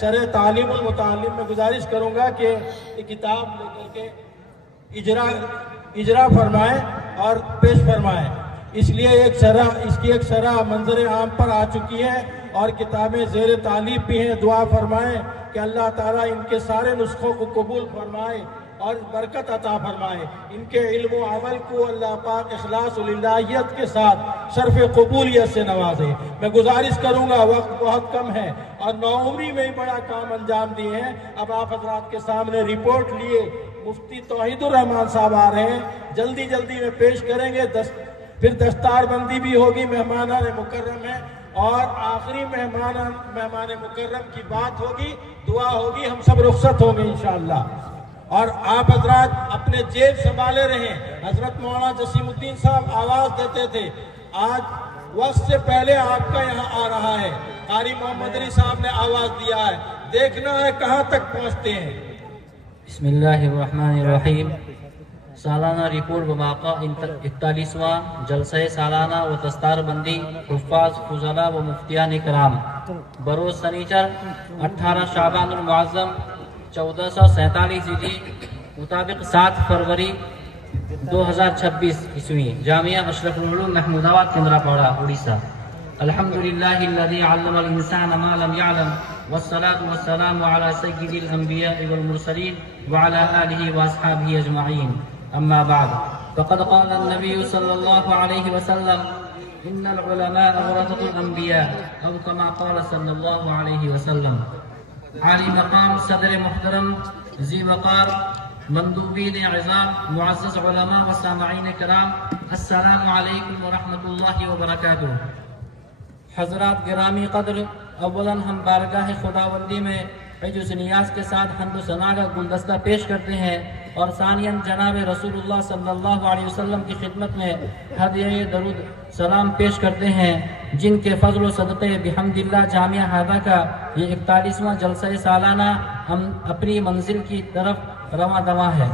شرح تعلیم المتعلم میں گزارش کروں گا کہ یہ کتاب لے کر کے اجرا فرمائیں اور پیش فرمائیں. اس لیے اس کی ایک شرح منظر عام پر آ چکی ہے اور کتابیں زیر تعلیم بھی ہیں. دعا فرمائیں کہ اللہ تعالیٰ ان کے سارے نسخوں کو قبول فرمائے اور برکت عطا فرمائے. ان کے علم و عمل کو اللہ پاک اخلاص و للہیت کے ساتھ شرف قبولیت سے نوازے. میں گزارش کروں گا، وقت بہت کم ہے اور نوعمری میں ہی بڑا کام انجام دیے ہیں. اب آپ حضرات کے سامنے رپورٹ لیے مفتی توحید الرحمان صاحب آ رہے ہیں، جلدی میں پیش کریں گے. پھر دستار بندی بھی ہوگی، مہمان مکرم ہیں، اور آخری مہمان مکرم کی بات ہوگی، دعا ہوگی، ہم سب رخصت ہوں گے انشاءاللہ. اور آپ حضرات اپنے جیب سنبھالے رہیں. حضرت مولانا جسیم الدین صاحب آواز دیتے تھے، آج وقت سے پہلے آپ کا یہاں آ رہا ہے. قاری محمد علی صاحب نے آواز دیا ہے، دیکھنا ہے کہاں تک پہنچتے ہیں. بسم اللہ الرحمن الرحیم. سالانہ رپورٹ بموقع 41واں جلسہ سالانہ و دستار بندی حفاظ فضلاء و مفتیان کرام بروز سنیچر 18 شعبان المعظم 1447 ہجری مطابق 7 فروری 2026 عیسوی، جامعہ اشرف العلوم محمود آباد کیندراپاڑا اڑیسہ. الحمدللہ الذی علم الانسان ما لم يعلم والصلاة والسلام على سید الانبیاء والمرسلین وعلى آلہ واصحابہ اجمعین. اما بعد فقد قال النبی صلی اللہ علیہ وسلم ان العلماء ورثۃ الانبیاء او كما قال صلی اللہ علیہ وسلم. عالی مقام صدر محترم ذی وقار مندوبین اعظام معزز علماء و سامعین کرام، السلام علیکم ورحمۃ اللہ وبرکاتہ. حضرات گرامی قدر، اولاً ہم بارگاہ خداوندی میں عجز نیاز کے ساتھ حمد و ثنا کا گلدستہ پیش کرتے ہیں، اور ثانیاً جناب رسول اللہ صلی اللہ علیہ وسلم کی خدمت میں ہدیہ درود سلام پیش کرتے ہیں، جن کے فضل و صدقے بحمد اللہ جامعہ ہادہ کا یہ 41واں جلسہ سالانہ ہم اپنی منزل کی طرف رواں دواں ہے.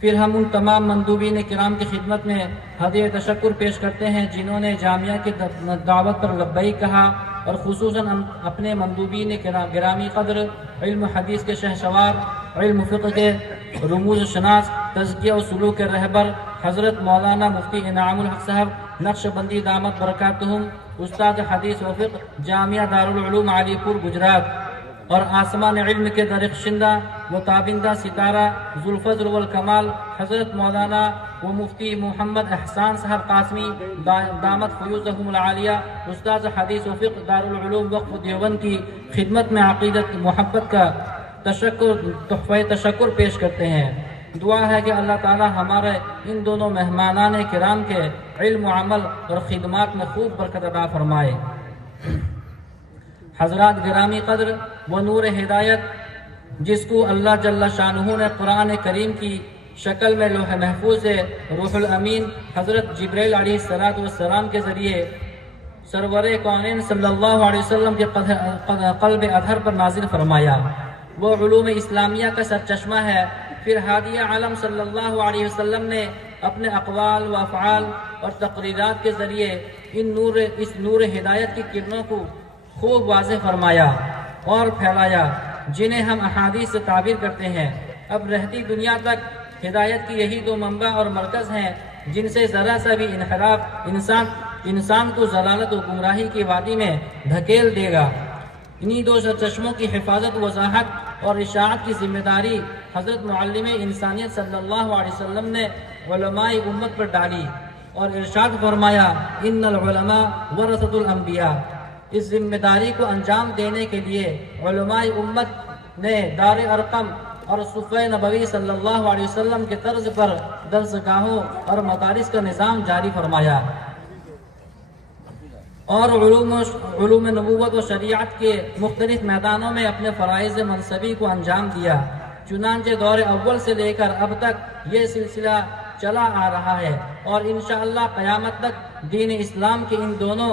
پھر ہم ان تمام مندوبین کرام کی خدمت میں ہدیہ تشکر پیش کرتے ہیں جنہوں نے جامعہ کی دعوت پر لبیک کہا، اور خصوصاً اپنے مندوبین گرامی قدر، علم حدیث کے شہسوار، علم فقہ کے رموز شناس، تزکیہ و سلوک کے رہبر حضرت مولانا مفتی انعام الحق صاحب نقش بندی دامت برکاتہم، استاد حدیث و فقہ جامعہ دارالعلوم علی پور گجرات، اور آسمان علم کے درخشندہ و تابندہ ستارہ ذوالفضل والکمال حضرت مولانا و مفتی محمد احسان صاحب قاسمی دامت فیوزہم العالیہ، استاد حدیث و فقہ دارالعلوم وقف دیوبند کی خدمت میں عقیدت محبت کا تحفہ تشکر پیش کرتے ہیں. دعا ہے کہ اللہ تعالی ہمارے ان دونوں مہمانان کرام کے علم و عمل اور خدمات میں خوب برکت عطا فرمائے. حضرات گرامی قدر، وہ نور ہدایت جس کو اللہ جل شانہ نے قرآن کریم کی شکل میں لوح محفوظ سے روح الامین حضرت جبریل علیہ السلام کے ذریعے سرور کونین صلی اللہ علیہ وسلم کے قلب اطہر پر نازل فرمایا، وہ علوم اسلامیہ کا سرچشمہ ہے. پھر ہادی عالم صلی اللہ علیہ وسلم نے اپنے اقوال و افعال اور تقریرات کے ذریعے اس نور ہدایت کی کرنوں کو خوب واضح فرمایا اور پھیلایا، جنہیں ہم احادیث سے تعبیر کرتے ہیں. اب رہتی دنیا تک ہدایت کی یہی دو منبع اور مرکز ہیں جن سے ذرا سا بھی انحراف انسان کو ضلالت و گمراہی کی وادی میں دھکیل دے گا. انہی دو چشموں کی حفاظت، وضاحت اور اشاعت کی ذمہ داری حضرت معلم انسانیت صلی اللہ علیہ وسلم نے علماء امت پر ڈالی اور ارشاد فرمایا، ان العلماء ورثۃ الانبیاء. اس ذمہ داری کو انجام دینے کے لیے علماء امت نے دار ارقم اور صفہ نبوی صلی اللہ علیہ وسلم کے طرز پر درسگاہوں اور مدارس کا نظام جاری فرمایا اور علوم نبوت و شریعت کے مختلف میدانوں میں اپنے فرائض منصبی کو انجام دیا. چنانچہ دور اول سے لے کر اب تک یہ سلسلہ چلا آ رہا ہے، اور انشاءاللہ قیامت تک دین اسلام کے ان دونوں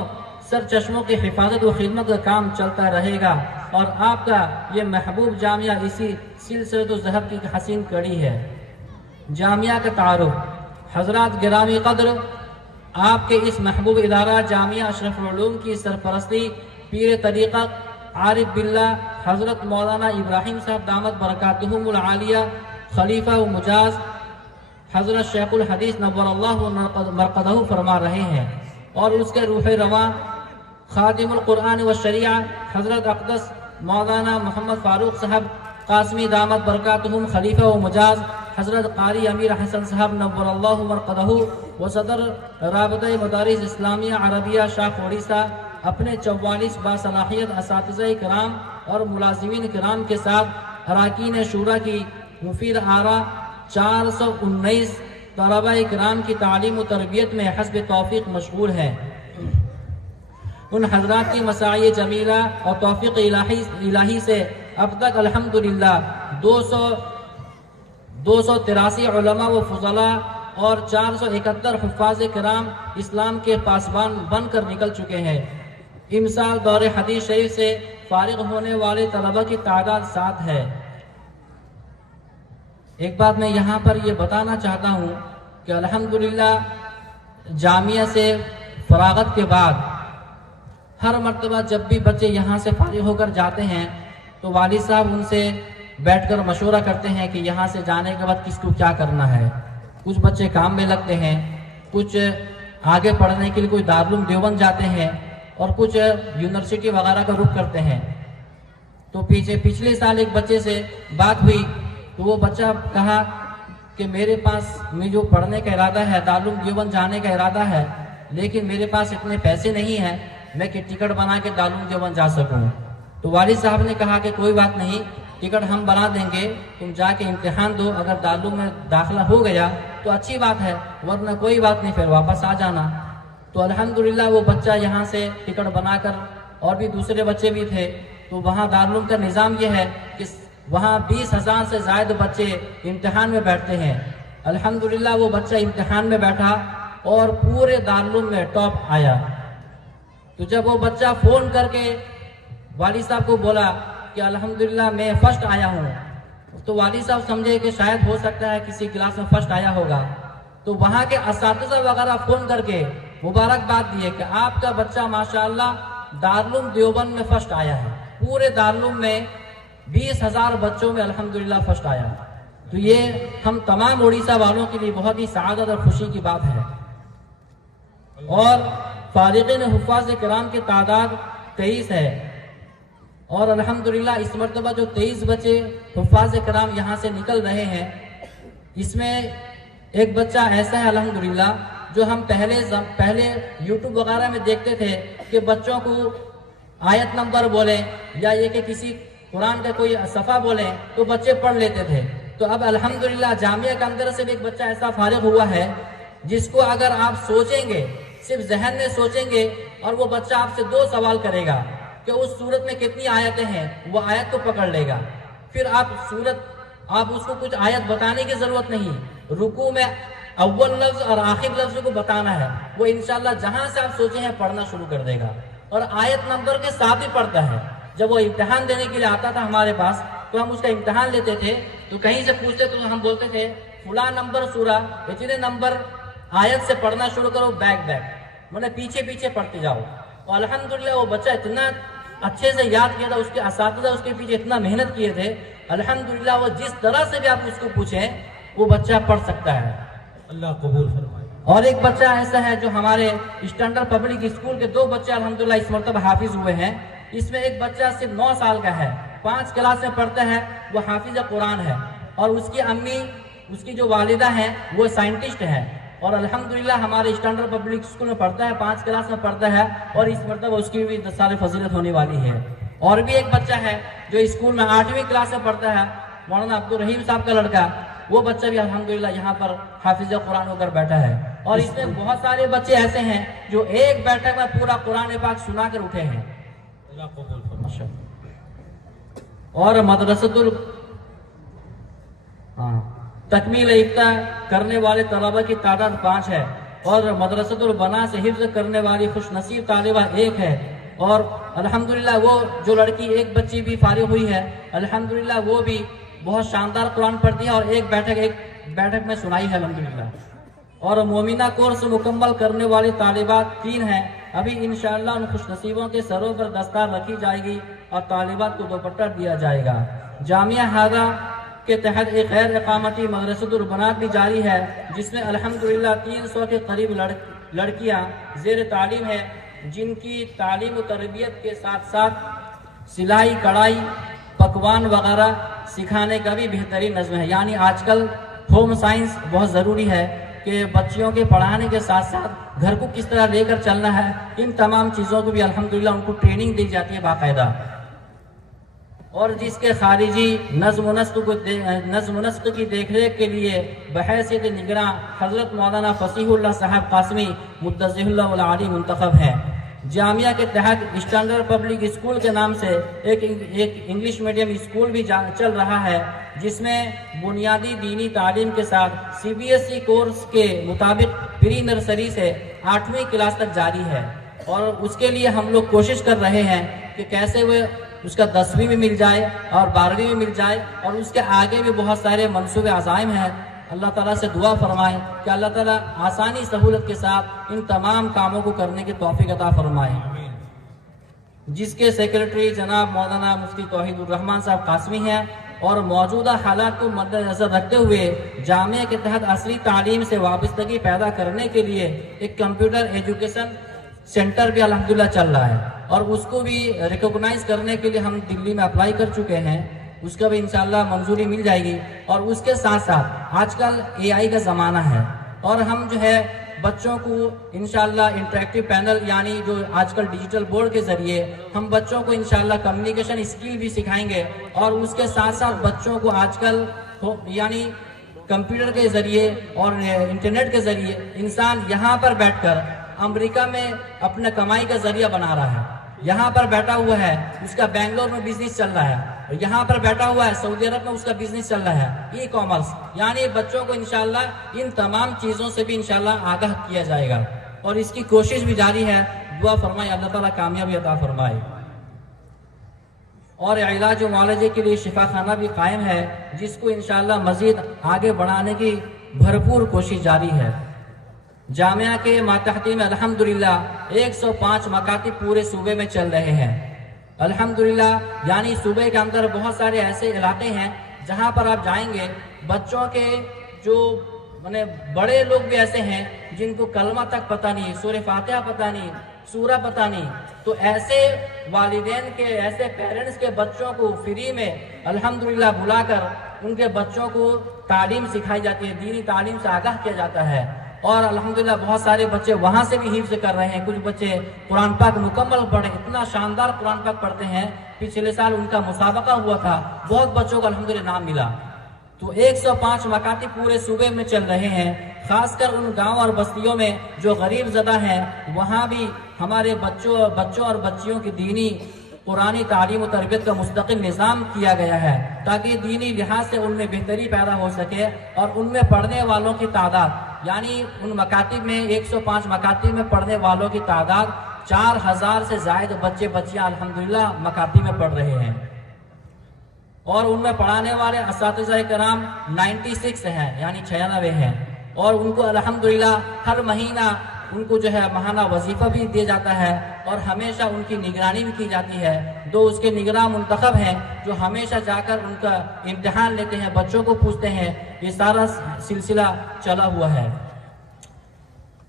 سر چشموں کی حفاظت و خدمت کا کام چلتا رہے گا، اور آپ کا یہ محبوب جامعہ اسی سلسلۃ الذہب کی حسین کڑی ہے. جامعہ کا تعارف. حضرات گرامی قدر، آپ کے اس محبوب ادارہ جامعہ اشرف العلوم کی سرپرستی پیر طریقت عارف باللہ حضرت مولانا ابراہیم صاحب دامت برکاتہم العالیہ خلیفہ و مجاز حضرت شیخ الحدیث نور اللہ مرقدہ فرما رہے ہیں، اور اس کے روح رواں خادم القرآن و شریعہ حضرت اقدس مولانا محمد فاروق صاحب قاسمی دامت برکاتہم خلیفہ و مجاز حضرت قاری امیر حسن صاحب نور اللہ مرقدہ و صدر رابطہ مدارس اسلامیہ عربیہ شاخ اڑیسہ اپنے 44 باصلاحیت اساتذہ کرام اور ملازمین کرام کے ساتھ اراکین شورا کی مفید آراء 419 طلبہ کرام کی تعلیم و تربیت میں حسب توفیق مشغول ہے۔ ان حضرات کی مساعی جمیلہ اور توفیق الہی سے اب تک الحمدللہ 283 علماء و فضلاء اور 471 حفاظ کرام اسلام کے پاسبان بن کر نکل چکے ہیں۔ امسال دور حدیث شریف سے فارغ ہونے والے طلبہ کی تعداد 7 ہے۔ ایک بات میں یہاں پر یہ بتانا چاہتا ہوں کہ الحمدللہ جامعہ سے فراغت کے بعد ہر مرتبہ جب بھی بچے یہاں سے فارغ ہو کر جاتے ہیں تو والد صاحب ان سے بیٹھ کر مشورہ کرتے ہیں کہ یہاں سے جانے کے بعد کس کو کیا کرنا ہے۔ کچھ بچے کام میں لگتے ہیں، کچھ آگے پڑھنے کے لیے کوئی دارالعلوم دیوبند جاتے ہیں، اور کچھ یونیورسٹی وغیرہ کا رخ کرتے ہیں۔ تو پچھلے سال ایک بچے سے بات ہوئی تو وہ بچہ کہا کہ میرے پاس میں جو پڑھنے کا ارادہ ہے، دارالعلوم دیوبند جانے کا ارادہ ہے، لیکن میرے پاس اتنے پیسے نہیں ہیں میں کہ ٹکٹ بنا کے دارالعلوم دیوبند جا سکوں۔ تو والد صاحب نے کہا کہ کوئی بات نہیں، ٹکٹ ہم بنا دیں گے، تم جا کے امتحان دو، اگر دارالعلوم میں داخلہ ہو گیا تو اچھی بات ہے، ورنہ کوئی بات نہیں، پھر واپس آ جانا۔ تو الحمدللہ وہ بچہ یہاں سے ٹکٹ بنا کر، اور بھی دوسرے بچے بھی تھے، تو وہاں دارالعلوم کا نظام یہ ہے کہ وہاں 20,000 سے زائد بچے امتحان میں بیٹھتے ہیں۔ الحمدللہ وہ بچہ امتحان میں بیٹھا اور پورے دارالعلوم میں ٹاپ آیا۔ تو جب وہ بچہ فون کر کے والد صاحب کو بولا کہ الحمدللہ میں فرسٹ آیا ہوں، تو والد صاحب سمجھے کہ شاید ہو سکتا ہے کسی کلاس میں فرسٹ آیا ہوگا۔ تو وہاں کے اساتذہ وغیرہ فون کر کے مبارکباد دیے کہ آپ کا بچہ ماشاءاللہ دارالعلوم دیوبند میں فرسٹ آیا ہے، پورے دارالعلوم میں 20,000 بچوں میں الحمدللہ فرسٹ آیا۔ تو یہ ہم تمام اڑیسہ والوں کے لیے بہت ہی سعادت اور خوشی کی بات ہے۔ اور فارغین حفاظ کرام کی تعداد 23 ہے، اور الحمدللہ اس مرتبہ جو 23 بچے حفاظ کرام یہاں سے نکل رہے ہیں، اس میں ایک بچہ ایسا ہے الحمدللہ جو ہم پہلے یوٹیوب وغیرہ میں دیکھتے تھے کہ بچوں کو آیت نمبر بولیں یا یہ کہ کسی قرآن کا کوئی صفحہ بولیں تو بچے پڑھ لیتے تھے۔ تو اب الحمدللہ جامعہ کے اندر سے بھی ایک بچہ ایسا فارغ ہوا ہے جس کو اگر آپ سوچیں گے، صرف ذہن میں سوچیں گے، اور وہ بچہ آپ سے 2 سوال کرے گا کہ اس سورت میں کتنی آیتیں ہیں، وہ آیت کو پکڑ لے گا۔ پھر آپ اس کو کچھ آیت بتانے کی ضرورت نہیں، رکوع میں اول لفظ اور آخر لفظ کو بتانا ہے، وہ انشاءاللہ جہاں سے آپ سوچے ہیں پڑھنا شروع کر دے گا، اور آیت نمبر کے ساتھ ہی پڑھتا ہے۔ جب وہ امتحان دینے کے لیے آتا تھا ہمارے پاس تو ہم اس کا امتحان لیتے تھے، تو کہیں سے پوچھتے تو ہم بولتے تھے فلاں نمبر سورہ اتنے نمبر آیت سے پڑھنا شروع کرو، بیک مطلب پیچھے پڑھتے جاؤ۔ اور الحمدللہ وہ بچہ اتنا اچھے سے یاد کیا تھا، اس کے اساتذہ اس کے پیچھے اتنا محنت کیے تھے، الحمدللہ وہ جس طرح سے بھی آپ اس کو پوچھیں وہ بچہ پڑھ سکتا ہے۔ اللہ قبول فرمائے۔ اور ایک بچہ ایسا ہے جو ہمارے اسٹینڈرڈ پبلک اسکول کے 2 بچے الحمدللہ اس مرتبہ حافظ ہوئے ہیں۔ اس میں ایک بچہ صرف 9 سال کا ہے، 5 کلاس میں پڑھتا ہے، وہ حافظ قرآن ہے، اور اس کی امی، اس کی جو والدہ ہیں وہ سائنٹسٹ ہیں، اور الحمدللہ ہمارے اسٹینڈرڈ پبلک اسکول میں پڑھتا ہے، 5 کلاس میں پڑھتا ہے، اور اس مرتبہ اس کی بھی 10 سال فضیلت ہونے والی ہے۔ اور بھی ایک بچہ ہے جو اسکول میں 8ویں کلاس میں پڑھتا ہے، مولانا عبدالرحیم صاحب کا لڑکا، وہ بچہ بھی الحمدللہ یہاں پر حافظ قرآن ہو کر بیٹھا ہے۔ اور اس میں بہت سارے بچے ایسے ہیں جو ایک بیٹھک میں پورا قرآن پاک سنا کر اٹھے ہیں۔ اللہ قبول فرمائے۔ اور مدرسۃ تکمیل یافتہ کرنے والے طلبہ کی تعداد 5 ہے، اور مدرسۃ البنا سے حفظ کرنے والی خوش نصیب طالبہ 1 ہے۔ اور الحمدللہ وہ جو لڑکی، ایک بچی بھی فارغ ہوئی ہے، الحمدللہ وہ بھی بہت شاندار قرآن پڑھتی ہے، اور ایک بیٹھک میں سنائی ہے الحمدللہ۔ اور مومنہ کورس مکمل کرنے والی طالبات 3 ہیں۔ ابھی انشاءاللہ ان خوش نصیبوں کے سروں پر دستار رکھی جائے گی، اور طالبات کو دوپٹہ دیا جائے گا۔ جامعہ ہادہ کے تحت ایک غیر اقامتی مدرسۃ البنات بھی جاری ہے، جس میں الحمدللہ 300 کے قریب لڑکیاں زیر تعلیم ہیں، جن کی تعلیم و تربیت کے ساتھ ساتھ سلائی کڑھائی پکوان وغیرہ سکھانے کا بھی بہترین نظم ہے۔ یعنی آج کل ہوم سائنس بہت ضروری ہے کہ بچیوں کے پڑھانے کے ساتھ ساتھ گھر کو کس طرح لے کر چلنا ہے، ان تمام چیزوں کو بھی الحمدللہ ان کو ٹریننگ دی جاتی ہے باقاعدہ۔ اور جس کے خارجی نظم و نسق کی دیکھ ریکھ کے لیے بحیثیت نگراں حضرت مولانا فصیح اللہ صاحب قاسمی متضح اللہ العالی منتخب ہیں۔ جامعہ کے تحت اسٹینڈرڈ پبلک اسکول کے نام سے ایک انگلش میڈیم اسکول بھی چل رہا ہے، جس میں بنیادی دینی تعلیم کے ساتھ CBSE کورس کے مطابق پری نرسری سے 8ویں کلاس تک جاری ہے، اور اس کے لیے ہم لوگ کوشش کر رہے ہیں کہ کیسے وہ اس کا 10ویں میں مل جائے اور 12ویں میں مل جائے، اور اس کے آگے بھی بہت سارے منصوبے عزائم ہیں۔ اللہ تعالیٰ سے دعا فرمائیں کہ اللہ تعالیٰ آسانی سہولت کے ساتھ ان تمام کاموں کو کرنے کی توفیق عطا فرمائے۔ جس کے سیکرٹری جناب مولانا مفتی توحید الرحمان صاحب قاسمی ہیں، اور موجودہ حالات کو مد نظر رکھتے ہوئے جامعہ کے تحت عصری تعلیم سے وابستگی پیدا کرنے کے لیے ایک کمپیوٹر ایجوکیشن سینٹر بھی الحمدللہ چل رہا ہے، اور اس کو بھی ریکوگنائز کرنے کے لیے ہم دلی میں اپلائی کر چکے ہیں، اس کا بھی انشاءاللہ منظوری مل جائے گی۔ اور اس کے ساتھ ساتھ آج کل AI کا زمانہ ہے، اور ہم جو ہے بچوں کو انشاءاللہ انٹریکٹیو پینل یعنی جو آج کل ڈیجیٹل بورڈ کے ذریعے ہم بچوں کو انشاءاللہ کمیونیکیشن اسکل بھی سکھائیں گے، اور اس کے ساتھ ساتھ بچوں کو آج کل یعنی کمپیوٹر کے ذریعے اور انٹرنیٹ کے ذریعے انسان یہاں پر بیٹھ کر امریکہ میں اپنا کمائی کا ذریعہ بنا رہا ہے، یہاں پر بیٹھا ہوا ہے اس کا بنگلور میں بزنس چل رہا ہے، یہاں پر بیٹھا ہوا ہے سعودی عرب میں اس کا بزنس چل رہا ہے، ای کامرس۔ یعنی بچوں کو انشاءاللہ ان تمام چیزوں سے بھی انشاءاللہ آگاہ کیا جائے گا، اور اس کی کوشش بھی جاری ہے۔ دعا فرمائے اللہ تعالیٰ کامیابی عطا فرمائے۔ اور علاج و معالجے کے لیے شفا خانہ بھی قائم ہے، جس کو انشاءاللہ مزید آگے بڑھانے کی بھرپور کوشش جاری ہے۔ جامعہ کے ماتحتی میں الحمدللہ 105 مکاتب پورے صوبے میں چل رہے ہیں الحمدللہ۔ یعنی صوبے کے اندر بہت سارے ایسے علاقے ہیں جہاں پر آپ جائیں گے، بچوں کے جو بڑے لوگ بھی ایسے ہیں جن کو کلمہ تک پتہ نہیں، سورہ فاتحہ پتہ نہیں، سورہ پتہ نہیں، تو ایسے والدین کے ایسے پیرنٹس کے بچوں کو فری میں الحمدللہ بلا کر ان کے بچوں کو تعلیم سکھائی جاتی ہے، دینی تعلیم سے آگاہ کیا جاتا ہے، اور الحمدللہ بہت سارے بچے وہاں سے بھی حفظ کر رہے ہیں۔ کچھ بچے قرآن پاک مکمل پڑھے، اتنا شاندار قرآن پاک پڑھتے ہیں، پچھلے سال ان کا مسابقہ ہوا تھا، بہت بچوں کو الحمدللہ نام ملا۔ تو 105 مکاتب پورے صوبے میں چل رہے ہیں، خاص کر ان گاؤں اور بستیوں میں جو غریب زدہ ہیں، وہاں بھی ہمارے بچوں اور بچیوں کی دینی قرآنی تعلیم و تربیت کا مستقل نظام کیا گیا ہے، تاکہ دینی لحاظ سے ان میں بہتری پیدا ہو سکے، اور ان میں پڑھنے والوں کی تعداد یعنی ان مکاتب میں 105 مکاتب میں پڑھنے والوں کی تعداد 4000 سے زائد بچے بچیاں الحمدللہ مکاتب میں پڑھ رہے ہیں، اور ان میں پڑھانے والے اساتذہ کرام 96 ہیں یعنی 96 ہیں، اور ان کو الحمدللہ ہر مہینہ ان کو جو ہے ماہانہ وظیفہ بھی دیا جاتا ہے، اور ہمیشہ ان کی نگرانی بھی کی جاتی ہے۔ دو اس کے نگراں منتخب ہیں جو ہمیشہ جا کر ان کا امتحان لیتے ہیں، بچوں کو پوچھتے ہیں، یہ سارا سلسلہ چلا ہوا ہے۔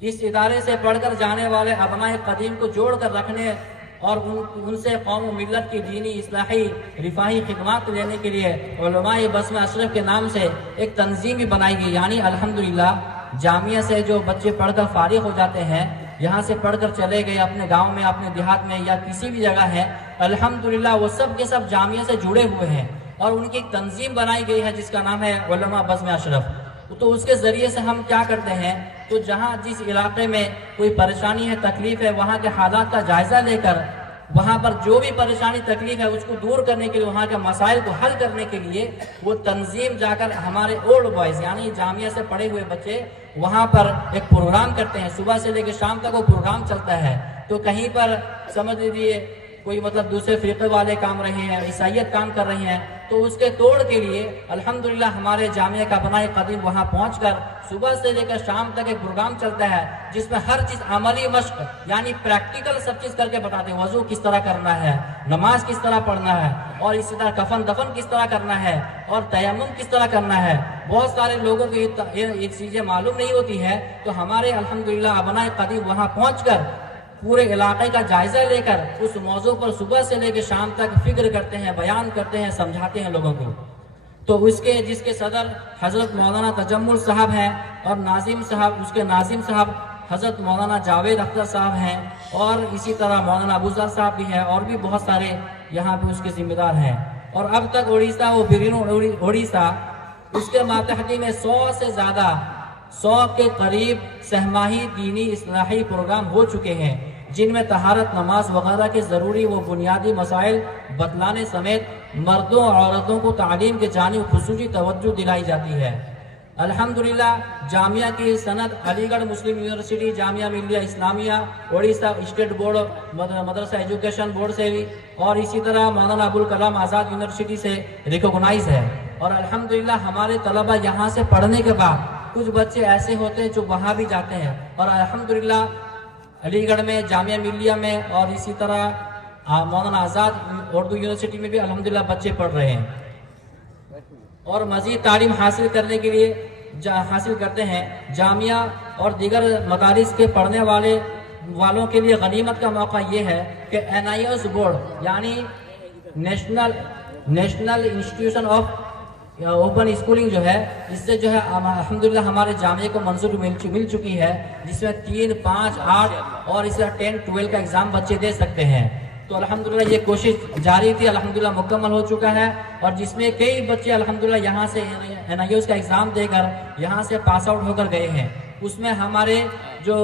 اس ادارے سے پڑھ کر جانے والے ابنائے قدیم کو جوڑ کر رکھنے اور ان سے قوم و ملت کی دینی اصلاحی رفاہی خدمات لینے کے لیے علماء بزم اشرف کے نام سے ایک تنظیم بھی بنائی گئی۔ یعنی الحمدللہ جامعہ سے جو بچے پڑھ کر فارغ ہو جاتے ہیں، یہاں سے پڑھ کر چلے گئے اپنے گاؤں میں، اپنے دیہات میں یا کسی بھی جگہ ہے، الحمدللہ وہ سب کے سب جامعہ سے جڑے ہوئے ہیں، اور ان کی ایک تنظیم بنائی گئی ہے جس کا نام ہے علماء بزم اشرف۔ تو اس کے ذریعے سے ہم کیا کرتے ہیں، تو جہاں جس علاقے میں کوئی پریشانی ہے، تکلیف ہے، وہاں کے حالات کا جائزہ لے کر وہاں پر جو بھی پریشانی تکلیف ہے اس کو دور کرنے کے لیے، وہاں کے مسائل کو حل کرنے کے لیے وہ تنظیم جا کر ہمارے اولڈ بوائز یعنی جامعہ سے پڑھے ہوئے بچے وہاں پر ایک پروگرام کرتے ہیں، صبح سے لے کے شام تک وہ پروگرام چلتا ہے۔ تو کہیں پر سمجھ لیجیے کوئی مطلب دوسرے فرقے والے کام رہے ہیں، عیسائیت کام کر رہے ہیں، تو اس کے توڑ کے لیے الحمدللہ ہمارے جامعہ کا بنائے قدیم وہاں پہنچ کر صبح سے لے کر شام تک ایک پروگرام چلتا ہے جس میں ہر چیز عملی مشق یعنی پریکٹیکل سب چیز کر کے بتاتے ہیں۔ وضو کس طرح کرنا ہے، نماز کس طرح پڑھنا ہے، اور اسی طرح کفن دفن کس طرح کرنا ہے، اور تیمم کس طرح کرنا ہے۔ بہت سارے لوگوں کو یہ چیزیں معلوم نہیں ہوتی ہے، تو ہمارے الحمدللہ ابنائے قدیم وہاں پہنچ کر پورے علاقے کا جائزہ لے کر اس موضوع پر صبح سے لے کے شام تک فکر کرتے ہیں، بیان کرتے ہیں، سمجھاتے ہیں لوگوں کو۔ تو جس کے صدر حضرت مولانا تجمل صاحب ہیں، اور ناظم صاحب، اس کے ناظم صاحب حضرت مولانا جاوید اختر صاحب ہیں، اور اسی طرح مولانا ابوذر صاحب بھی ہیں، اور بھی بہت سارے یہاں پہ اس کے ذمہ دار ہیں۔ اور اب تک اڑیسہ اس کے ماتحتی میں 100 کے قریب سہماہی دینی اصلاحی پروگرام ہو چکے ہیں، جن میں طہارت، نماز وغیرہ کے ضروری و بنیادی مسائل بتلانے سمیت مردوں اور عورتوں کو تعلیم کے جانب خصوصی توجہ دلائی جاتی ہے۔ الحمدللہ جامعہ کی سند علی گڑھ مسلم university, Jamia Millia Islamia, Orissa state board مدرسہ ایجوکیشن بورڈ سے بھی، اور اسی طرح مولانا ابوالکلام آزاد یونیورسٹی سے ریکوگنائز ہے۔ اور الحمدللہ ہمارے طلبہ یہاں سے پڑھنے کے بعد کچھ بچے ایسے ہوتے ہیں جو وہاں بھی جاتے ہیں، اور الحمدللہ علی گڑھ میں جامعہ ملیہ میں، اور اسی طرح مولانا آزاد اردو یونیورسٹی میں بھی الحمدللہ بچے پڑھ رہے ہیں، اور مزید تعلیم حاصل کرنے کے لیے حاصل کرتے ہیں۔ جامعہ اور دیگر مدارس کے پڑھنے والوں کے لیے غنیمت کا موقع یہ ہے کہ NIOS بورڈ یعنی national institution of open schooling جو ہے، اس سے جو ہے الحمدللہ ہمارے جامعے کو منظور مل چکی ہے، جس میں 3، 5، 8 اور اس طرح 10، 12 کا ایگزام بچے دے سکتے ہیں۔ تو الحمدللہ یہ کوشش جاری تھی، الحمدللہ مکمل ہو چکا ہے، اور جس میں کئی بچے الحمدللہ یہاں سے NIOS کا ایگزام دے کر یہاں سے پاس آؤٹ ہو کر گئے ہیں۔ اس میں ہمارے جو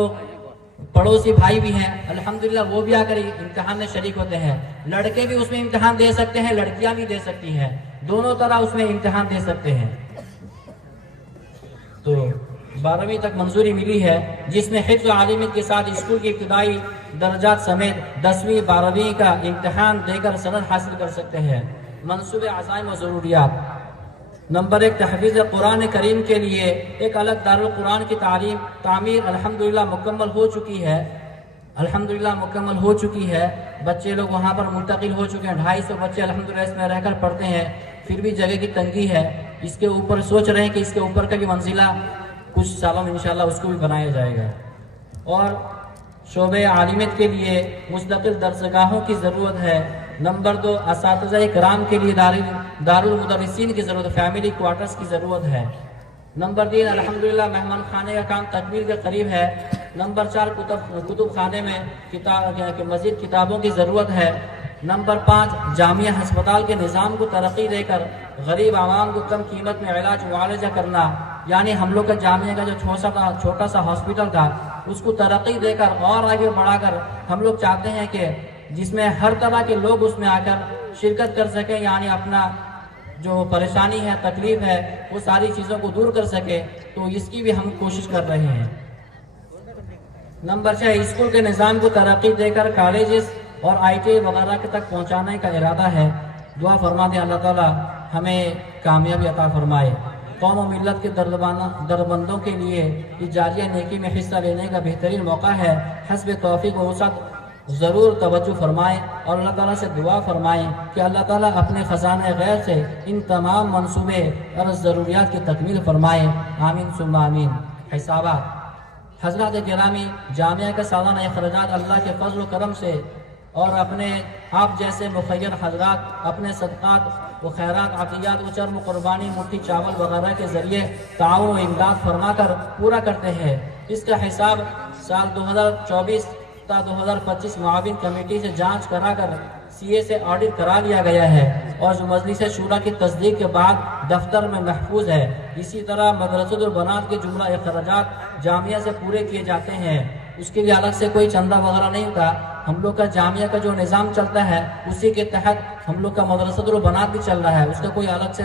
پڑوسی بھائی بھی ہیں الحمدللہ وہ بھی آ کر امتحان میں شریک ہوتے ہیں۔ لڑکے بھی اس میں امتحان دے سکتے ہیں، لڑکیاں بھی دے سکتی ہیں، دونوں طرح اس میں امتحان دے سکتے ہیں۔ تو 12ویں تک منظوری ملی ہے، جس میں حفظ و عالمیت کے ساتھ اسکول کی ابتدائی درجات سمیت 10ویں 12ویں کا امتحان دے کر سند حاصل کر سکتے ہیں۔ منصوبے، عزائم و ضروریات: نمبر 1، تحفیظ قرآن کریم کے لیے ایک الگ دارالقرآن کی تعمیر الحمدللہ مکمل ہو چکی ہے، بچے لوگ وہاں پر منتقل ہو چکے ہیں، 250 بچے الحمدللہ اس میں رہ کر پڑھتے ہیں، پھر بھی جگہ کی تنگی ہے۔ اس کے اوپر سوچ رہے ہیں کہ اس کے اوپر کا بھی منزلہ کچھ سالوں میں انشاءاللہ اس کو بھی بنایا جائے گا۔ اور شعبہ عالمیت کے لیے مستقل درسگاہوں کی ضرورت ہے۔ نمبر 2، اساتذہ کرام کے لیے دارالمدرسین کی ضرورت، فیملی کوارٹرز کی ضرورت ہے۔ نمبر 3، الحمدللہ مہمان خانے کا کام تکمیل کے قریب ہے۔ نمبر 4، کتب خانے میں مزید کتابوں کی ضرورت ہے۔ نمبر 5، جامعہ ہسپتال کے نظام کو ترقی دے کر غریب عوام کو کم قیمت میں علاج معالجہ کرنا، یعنی ہم لوگ کا جامعہ کا جو چھوٹا سا ہاسپٹل تھا اس کو ترقی دے کر اور آگے بڑھا کر ہم لوگ چاہتے ہیں کہ جس میں ہر طرح کے لوگ اس میں آ کر شرکت کر سکیں، یعنی اپنا جو پریشانی ہے، تکلیف ہے، وہ ساری چیزوں کو دور کر سکے، تو اس کی بھی ہم کوشش کر رہے ہیں۔ نمبر 6، اسکول کے نظام کو ترقی دے کر کالجز اور ITI وغیرہ تک پہنچانے کا ارادہ ہے۔ دعا فرماتے ہیں اللہ تعالیٰ ہمیں کامیابی عطا فرمائے۔ قوم و ملت کے دربندوں کے لیے اس جاریہ نیکی میں حصہ لینے کا بہترین موقع ہے۔ حسب توفیق و وسعت ضرور توجہ فرمائیں اور اللہ تعالیٰ سے دعا فرمائیں کہ اللہ تعالیٰ اپنے خزانہ غیب سے ان تمام منصوبے اور ضروریات کی تکمیل فرمائیں، آمین ثم آمین۔ حسابات: حضرات گرامی، جامعہ کا سالانہ اخراجات اللہ کے فضل و کرم سے اور اپنے آپ جیسے مخیر حضرات اپنے صدقات و خیرات، عطیات و چرم قربانی، مٹھی چاول وغیرہ کے ذریعے تعاون و امداد فرما کر پورا کرتے ہیں۔ اس کا حساب سال 2024 تا 2025 معاون کمیٹی سے جانچ کرا کر CA سے آڈٹ کرا لیا گیا ہے اور جو مجلس شورا کی تصدیق کے بعد دفتر میں محفوظ ہے۔ اسی طرح مدرسۃ البنات کے جملہ اخراجات جامعہ سے پورے کیے جاتے ہیں، اس کے لیے الگ سے کوئی چندہ وغیرہ نہیں ہوتا۔ ہم لوگ کا جامعہ کا جو نظام چلتا ہے اسی کے تحت ہم لوگ کا مدرسۃ البنات بھی چل رہا ہے، اس کا کوئی الگ سے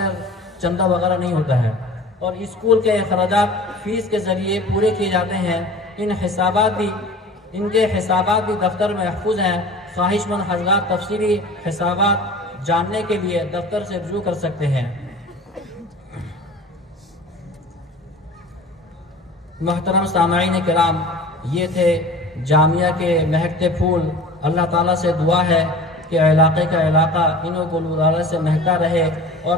چندہ وغیرہ نہیں ہوتا ہے، اور اسکول کے اخراجات فیس کے ذریعے پورے کیے جاتے ہیں۔ ان کے حسابات بھی دفتر میں محفوظ ہیں۔ خواہش مند حضرات تفصیلی حسابات جاننے کے لیے دفتر سے رجوع کر سکتے ہیں۔ محترم سامعین کرام، یہ تھے جامعہ کے مہکتے پھول۔ اللہ تعالیٰ سے دعا ہے کہ علاقے کا علاقہ انہوں گلزار سے مہکتا رہے اور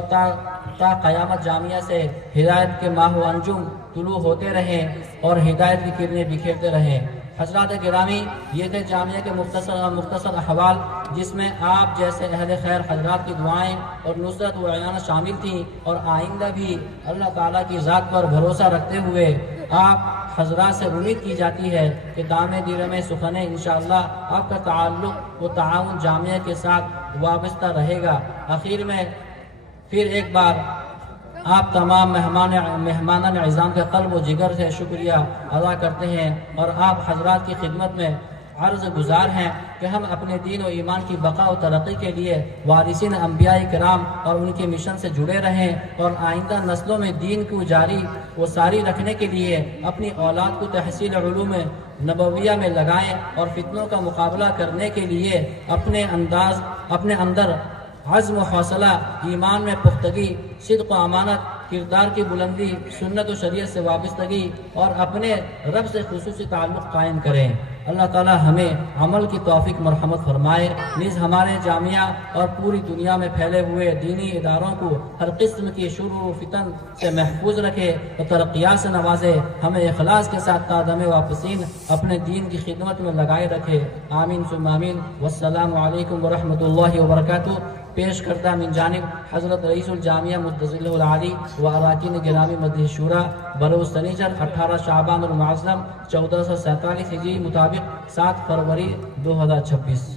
تا قیامت جامعہ سے ہدایت کے ماہ و انجم طلوع ہوتے رہیں اور ہدایت کی کرنیں بکھیرتے رہیں۔ حضرات گرامی، یہ تھے جامعہ کے مختصر احوال، جس میں آپ جیسے اہل خیر حضرات کی دعائیں اور نصرت و اعانت شامل تھیں، اور آئندہ بھی اللہ تعالیٰ کی ذات پر بھروسہ رکھتے ہوئے آپ حضرات سے امید کی جاتی ہے کہ دامِ دیرمِ سخن انشاءاللہ آپ کا تعلق و تعاون جامعہ کے ساتھ وابستہ رہے گا۔ آخر میں پھر ایک بار آپ تمام مہمانان عظام کے قلب و جگر سے شکریہ ادا کرتے ہیں، اور آپ حضرات کی خدمت میں عرض گزار ہیں کہ ہم اپنے دین و ایمان کی بقا و ترقی کے لیے وارثین انبیاء کرام اور ان کے مشن سے جڑے رہیں، اور آئندہ نسلوں میں دین کو جاری و ساری رکھنے کے لیے اپنی اولاد کو تحصیل علوم نبویہ میں لگائیں، اور فتنوں کا مقابلہ کرنے کے لیے اپنے اندر عزم و حوصلہ، ایمان میں پختگی، صدق و امانت، کردار کی بلندی، سنت و شریعت سے وابستگی اور اپنے رب سے خصوصی تعلق قائم کریں۔ اللہ تعالی ہمیں عمل کی توفیق مرحمت فرمائے، نیز ہمارے جامعہ اور پوری دنیا میں پھیلے ہوئے دینی اداروں کو ہر قسم کی شر و فتن سے محفوظ رکھے اور ترقیات سے نوازے، ہمیں اخلاص کے ساتھ تا دم واپسین اپنے دین کی خدمت میں لگائے رکھے۔ آمین ثم آمین۔ والسلام علیکم ورحمۃ اللہ وبرکاتہ۔ پیش کردہ من جانب حضرت رئیس الجامعہ مدظلہ العالی و اراکین گرامی مجلس شورا بروز سنیچر 18 شعبان المعظم 1447 ہجری مطابق 7 فروری 2026۔